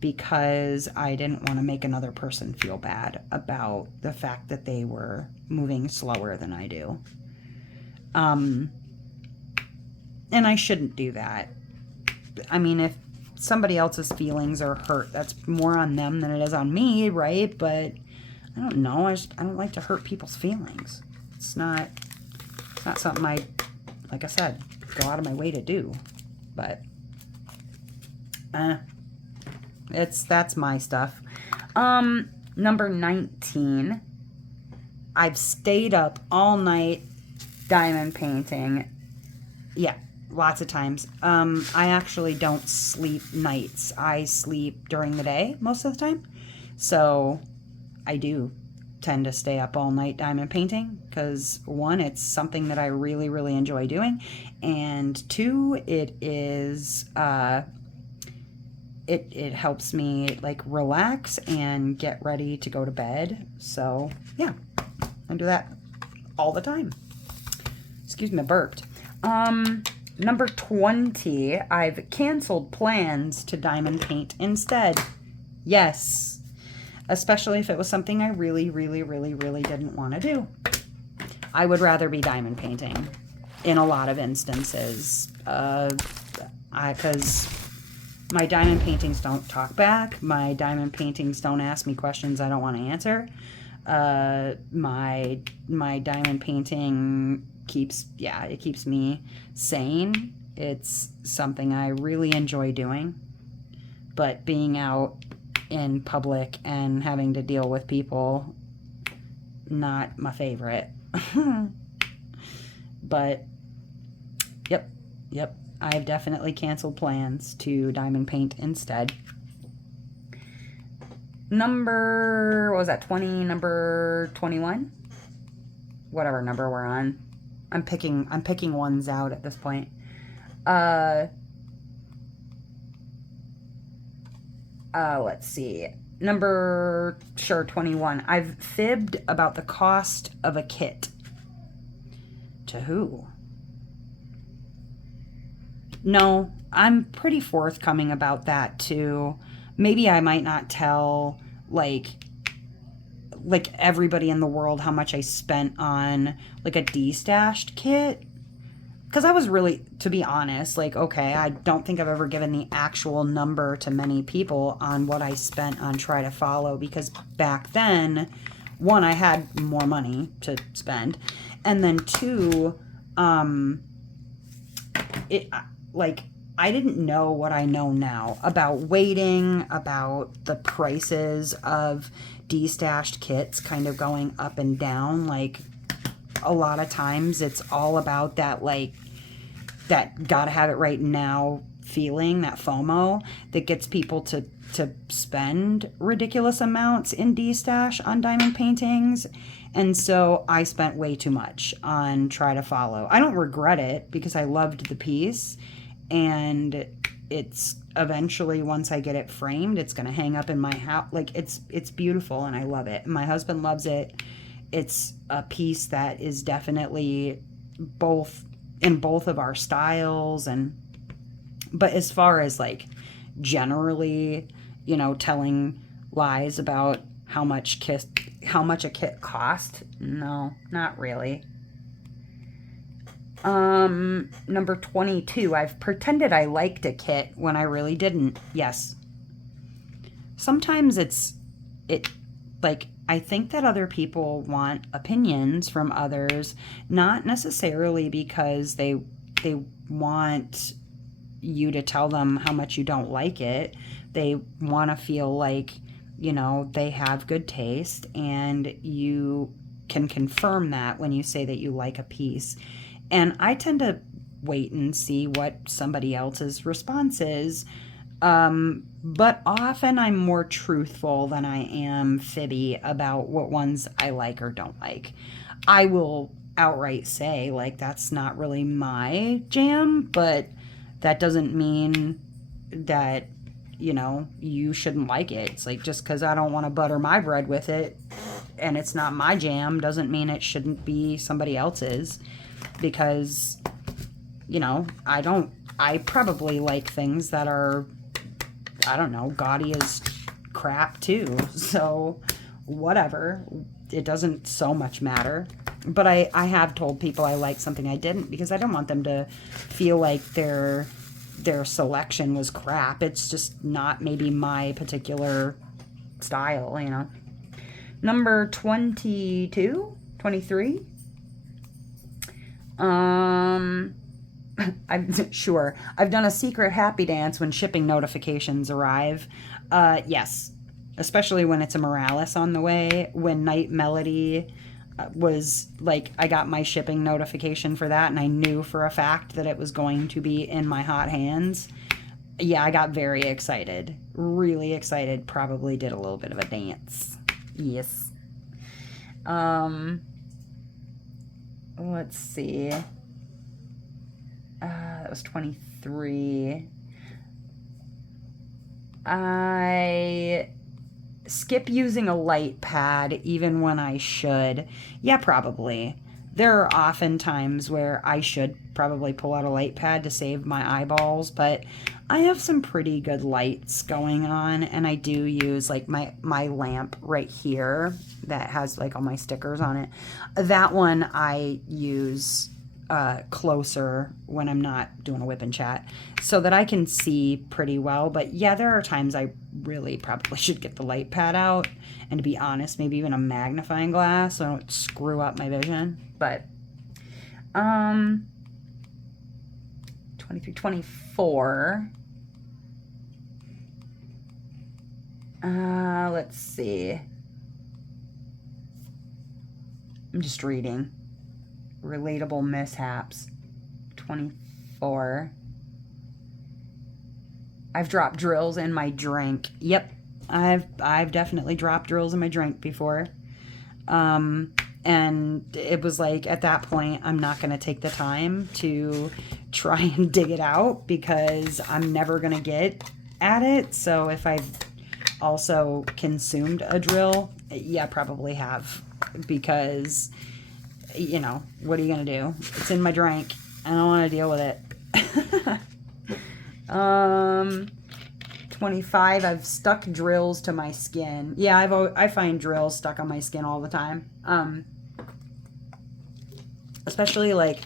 because I didn't want to make another person feel bad about the fact that they were moving slower than I do. And I shouldn't do that. I mean, if somebody else's feelings are hurt, that's more on them than it is on me, right? But I don't know. I don't like to hurt people's feelings. It's not something I, like I said, go out of my way to do. But that's my stuff. Number 19, I've stayed up all night diamond painting. Yeah, lots of times. I actually don't sleep nights. I sleep during the day most of the time. So I do tend to stay up all night diamond painting because, one, it's something that I really, really enjoy doing, and two, it is it helps me like relax and get ready to go to bed. So yeah, I do that all the time. Excuse me, I burped. Number 20, I've canceled plans to diamond paint instead. Yes. Especially if it was something I really, really, really, really didn't want to do. I would rather be diamond painting in a lot of instances. Because my diamond paintings don't talk back. My diamond paintings don't ask me questions I don't want to answer. My diamond painting keeps me sane. It's something I really enjoy doing. But being out in public and having to deal with people, not my favorite. But yep, I've definitely canceled plans to diamond paint instead. Number 21? Whatever number we're on. I'm picking ones out at this point. Let's see. Number, sure, 21. I've fibbed about the cost of a kit. To who? No, I'm pretty forthcoming about that too. Maybe I might not tell like everybody in the world how much I spent on like a destashed kit. Because I was really, to be honest, like, okay, I don't think I've ever given the actual number to many people on what I spent on Try to Follow, because back then, one, I had more money to spend, and then two, I didn't know what I know now about waiting, about the prices of destashed kits kind of going up and down. Like, a lot of times it's all about that, like, that gotta have it right now feeling, that FOMO that gets people to spend ridiculous amounts in destash on diamond paintings. And so I spent way too much on Try to Follow. I don't regret it because I loved the piece, and it's eventually, once I get it framed, it's going to hang up in my house. Like, it's beautiful and I love it. My husband loves it. It's a piece that is definitely in both of our styles. But as far as like generally, you know, telling lies about how much a kit cost, no, not really. Number 22, I've pretended I liked a kit when I really didn't. Yes. Sometimes I think that other people want opinions from others, not necessarily because they want you to tell them how much you don't like it. They want to feel like, you know, they have good taste, and you can confirm that when you say that you like a piece. And I tend to wait and see what somebody else's response is. But often I'm more truthful than I am fibby about what ones I like or don't like. I will outright say, like, that's not really my jam, but that doesn't mean that, you know, you shouldn't like it. It's like, just because I don't want to butter my bread with it and it's not my jam doesn't mean it shouldn't be somebody else's. Because, you know, I probably like things that are, I don't know, gaudy as crap too. So whatever, it doesn't so much matter. But I have told people I like something I didn't, because I don't want them to feel like their selection was crap. It's just not maybe my particular style, you know. Number 22, 23. I'm sure. I've done a secret happy dance when shipping notifications arrive. Yes. Especially when it's a Morales on the way. When Night Melody was like, I got my shipping notification for that, and I knew for a fact that it was going to be in my hot hands. Yeah, I got very excited. Really excited. Probably did a little bit of a dance. Yes. Let's see. That was 23. I skip using a light pad even when I should. Yeah, probably. There are often times where I should probably pull out a light pad to save my eyeballs, but I have some pretty good lights going on, and I do use like my lamp right here that has like all my stickers on it. That one I use closer when I'm not doing a whip and chat, so that I can see pretty well. But yeah, there are times I really probably should get the light pad out, and to be honest, maybe even a magnifying glass so I don't screw up my vision. But 23, 24. Let's see. I'm just reading. Relatable mishaps. 24. I've dropped drills in my drink. Yep. I've definitely dropped drills in my drink before. And it was like, at that point, I'm not going to take the time to try and dig it out because I'm never going to get at it. So if I've also consumed a drill, yeah, probably have, because, you know, what are you going to do? It's in my drink. I don't want to deal with it. 25, I've stuck drills to my skin. Yeah, I find drills stuck on my skin all the time. Especially like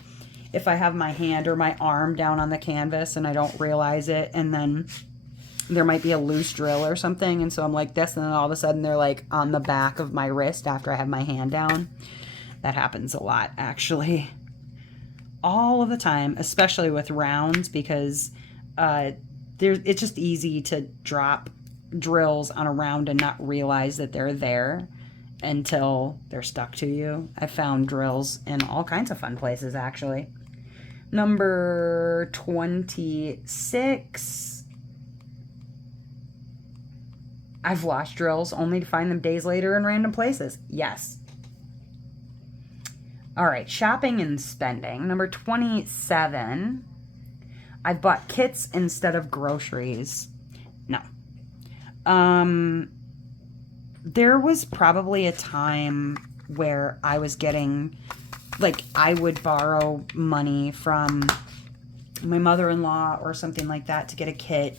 if I have my hand or my arm down on the canvas and I don't realize it, and then there might be a loose drill or something, and so I'm like this, and then all of a sudden they're like on the back of my wrist after I have my hand down. That happens a lot, actually. All of the time, especially with rounds, because it's just easy to drop drills on a round and not realize that they're there until they're stuck to you. I found drills in all kinds of fun places, actually. Number 26. I've lost drills only to find them days later in random places. Yes. All right, shopping and spending. Number 27. I've bought kits instead of groceries. No. There was probably a time where I was getting, like, I would borrow money from my mother-in-law or something like that to get a kit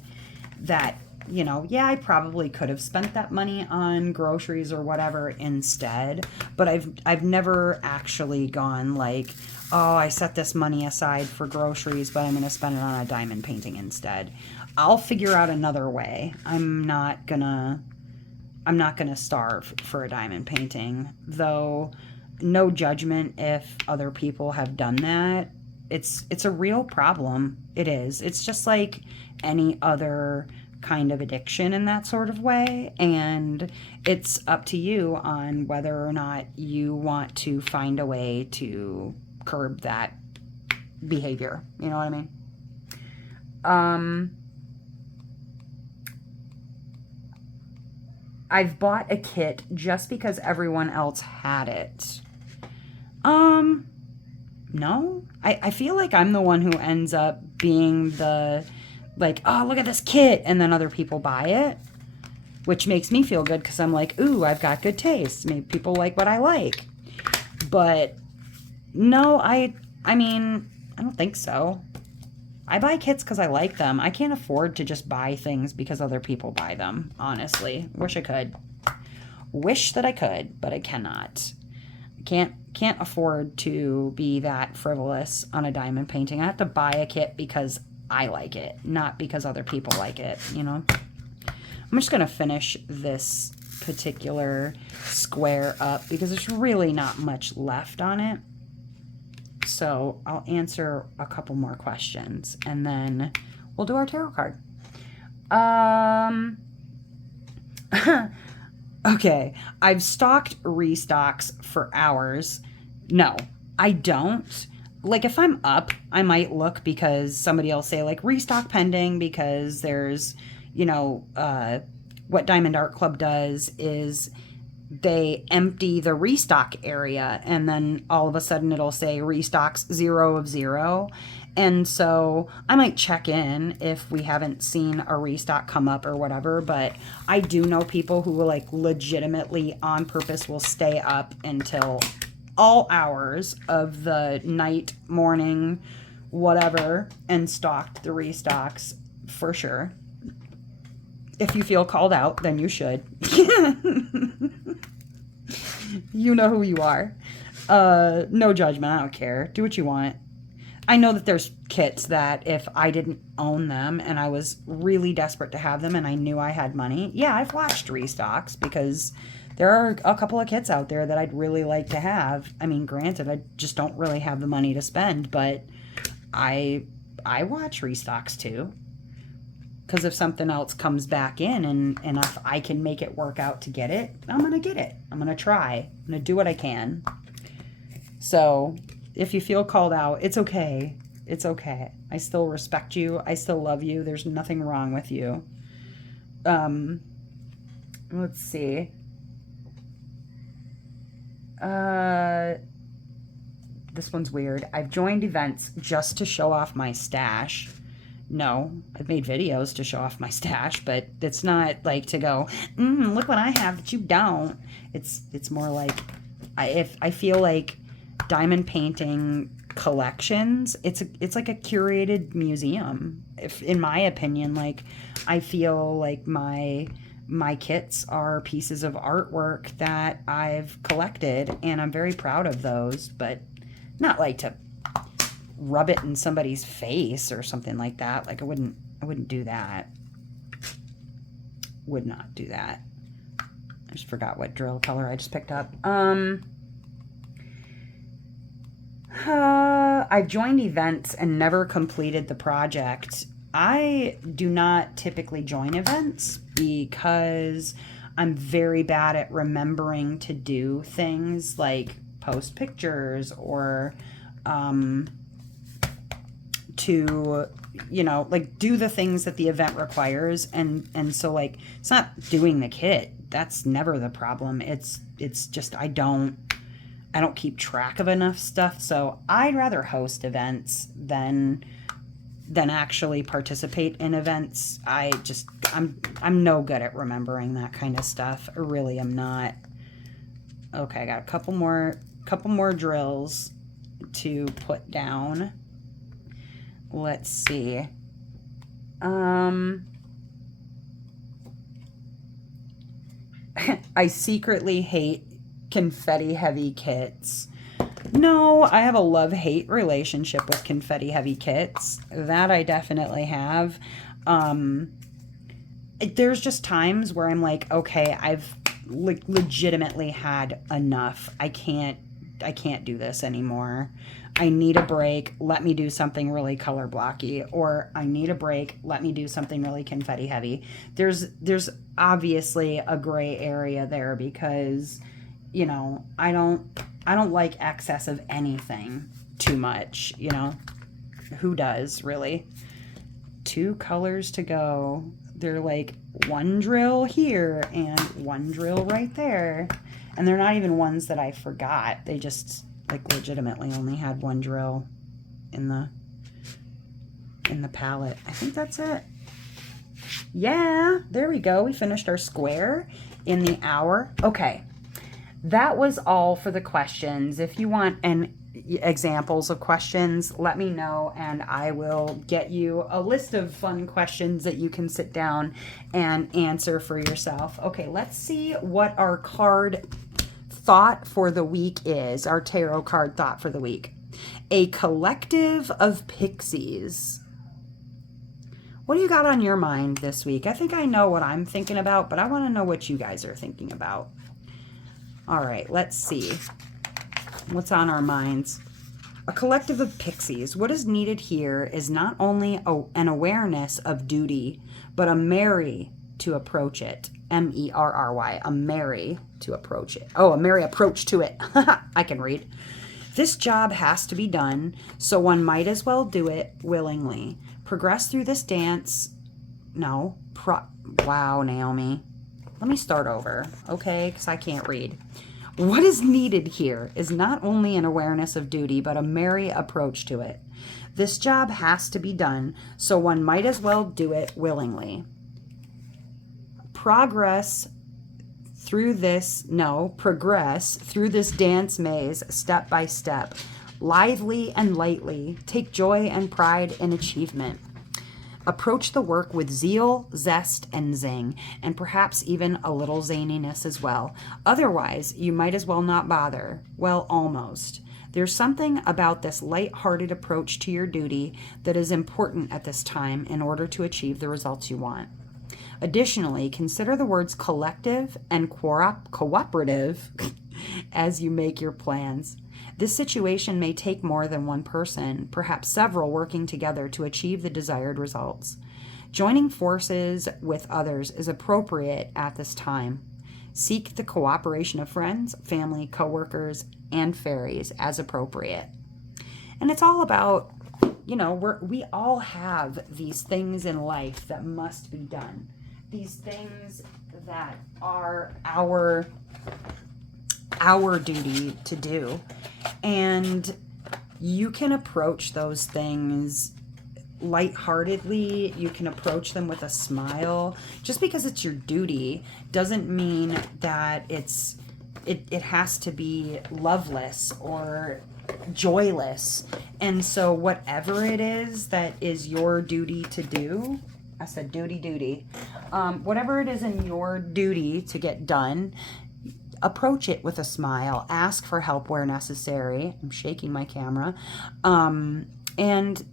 that, you know, yeah, I probably could have spent that money on groceries or whatever instead, but I've never actually gone like, oh, I set this money aside for groceries, but I'm going to spend it on a diamond painting instead. I'll figure out another way. I'm not gonna starve for a diamond painting, though. No judgment if other people have done that. It's a real problem. It is. It's just like any other kind of addiction in that sort of way, and it's up to you on whether or not you want to find a way to curb that behavior. You know what I mean? I've bought a kit just because everyone else had it. No. I feel like I'm the one who ends up being the, like, oh, look at this kit, and then other people buy it, which makes me feel good because I'm like, ooh, I've got good taste. Maybe people like what I like. But no, I mean, I don't think so. I buy kits because I like them. I can't afford to just buy things because other people buy them, honestly. Wish I could. Wish that I could, but I cannot. Can't afford to be that frivolous on a diamond painting. I have to buy a kit because I like it, not because other people like it, you know? I'm just going to finish this particular square up because there's really not much left on it. So I'll answer a couple more questions and then we'll do our tarot card. Okay, I've stocked restocks for hours. No, I don't. Like, if I'm up, I might look because somebody will say, like, restock pending, because there's, you know, what Diamond Art Club does is they empty the restock area, and then all of a sudden it'll say restocks 0 of 0. And so I might check in if we haven't seen a restock come up or whatever, but I do know people who will, like, legitimately on purpose will stay up until all hours of the night, morning, whatever, and stock the restocks for sure. If you feel called out, then you should. You know who you are. No judgment. I don't care. Do what you want. I know that there's kits that if I didn't own them and I was really desperate to have them and I knew I had money, yeah, I've watched restocks because there are a couple of kits out there that I'd really like to have. I mean, granted, I just don't really have the money to spend, but I watch restocks too. Because if something else comes back in and if I can make it work out to get it, I'm going to get it. I'm going to try. I'm going to do what I can. So if you feel called out, it's okay. It's okay. I still respect you. I still love you. There's nothing wrong with you. Let's see. This one's weird. I've joined events just to show off my stash. No, I've made videos to show off my stash, but it's not like to go, look what I have that you don't. It's more like, I feel like diamond painting collections, it's like a curated museum. If, in my opinion, like, I feel like my kits are pieces of artwork that I've collected, and I'm very proud of those, but not like to rub it in somebody's face or something like that. Like, I wouldn't do that. Would not do that. I just forgot what drill color I just picked up. I've joined events and never completed the project. I do not typically join events because I'm very bad at remembering to do things like post pictures or to, you know, like, do the things that the event requires. And so, like, it's not doing the kit. That's never the problem. It's just I don't keep track of enough stuff. So I'd rather host events than actually participate in events. I'm no good at remembering that kind of stuff. I really am not. Okay, I got a couple more drills to put down. Let's see. I secretly hate confetti heavy kits. No, I have a love-hate relationship with confetti heavy kits. That I definitely have. There's just times where I'm like, okay, I've legitimately had enough. I can't do this anymore. I need a break. Let me do something really color blocky. Or I need a break. Let me do something really confetti heavy. There's obviously a gray area there because, you know, I don't like excess of anything too much, you know. Who does, really? 2 colors to go. They're like one drill here and one drill right there. And they're not even ones that I forgot. They just, like, legitimately only had one drill in the palette. I think that's it. Yeah, there we go. We finished our square in the hour. Okay. That was all for the questions. If you want examples of questions, let me know, and I will get you a list of fun questions that you can sit down and answer for yourself. Okay, let's see what our card thought for the week is. Our tarot card thought for the week. A collective of pixies. What do you got on your mind this week? I think I know what I'm thinking about, but I want to know what you guys are thinking about. All right, let's see. What's on our minds? A collective of pixies. What is needed here is not only an awareness of duty, but a merry to approach it. M-E-R-R-Y. A merry to approach it. Oh, a merry approach to it. I can read. This job has to be done, so one might as well do it willingly. Progress through this dance. No. Wow, Naomi. Let me start over, okay? Because I can't read. What is needed here is not only an awareness of duty, but a merry approach to it. This job has to be done, so one might as well do it willingly. Progress through this dance maze step by step. Lively and lightly, take joy and pride in achievement. Approach the work with zeal, zest, and zing, and perhaps even a little zaniness as well. Otherwise, you might as well not bother. Well, almost. There's something about this light-hearted approach to your duty that is important at this time in order to achieve the results you want. Additionally, consider the words collective and cooperative as you make your plans. This situation may take more than one person, perhaps several, working together to achieve the desired results. Joining forces with others is appropriate at this time. Seek the cooperation of friends, family, coworkers, and fairies as appropriate. And it's all about, you know, we all have these things in life that must be done. These things that are our our duty to do. And you can approach those things lightheartedly. You can approach them with a smile. Just because it's your duty doesn't mean that it has to be loveless or joyless. And so whatever it is that is your duty to do, I said duty. Whatever it is in your duty to get done, approach it with a smile. Ask for help where necessary. I'm shaking my camera. And,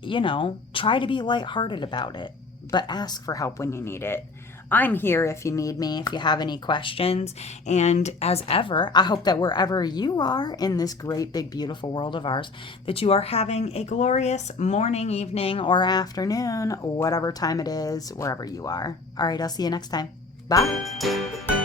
you know, try to be lighthearted about it, but ask for help when you need it. I'm here if you need me, if you have any questions. And as ever, I hope that wherever you are in this great, big, beautiful world of ours, that you are having a glorious morning, evening, or afternoon, whatever time it is, wherever you are. All right, I'll see you next time. Bye.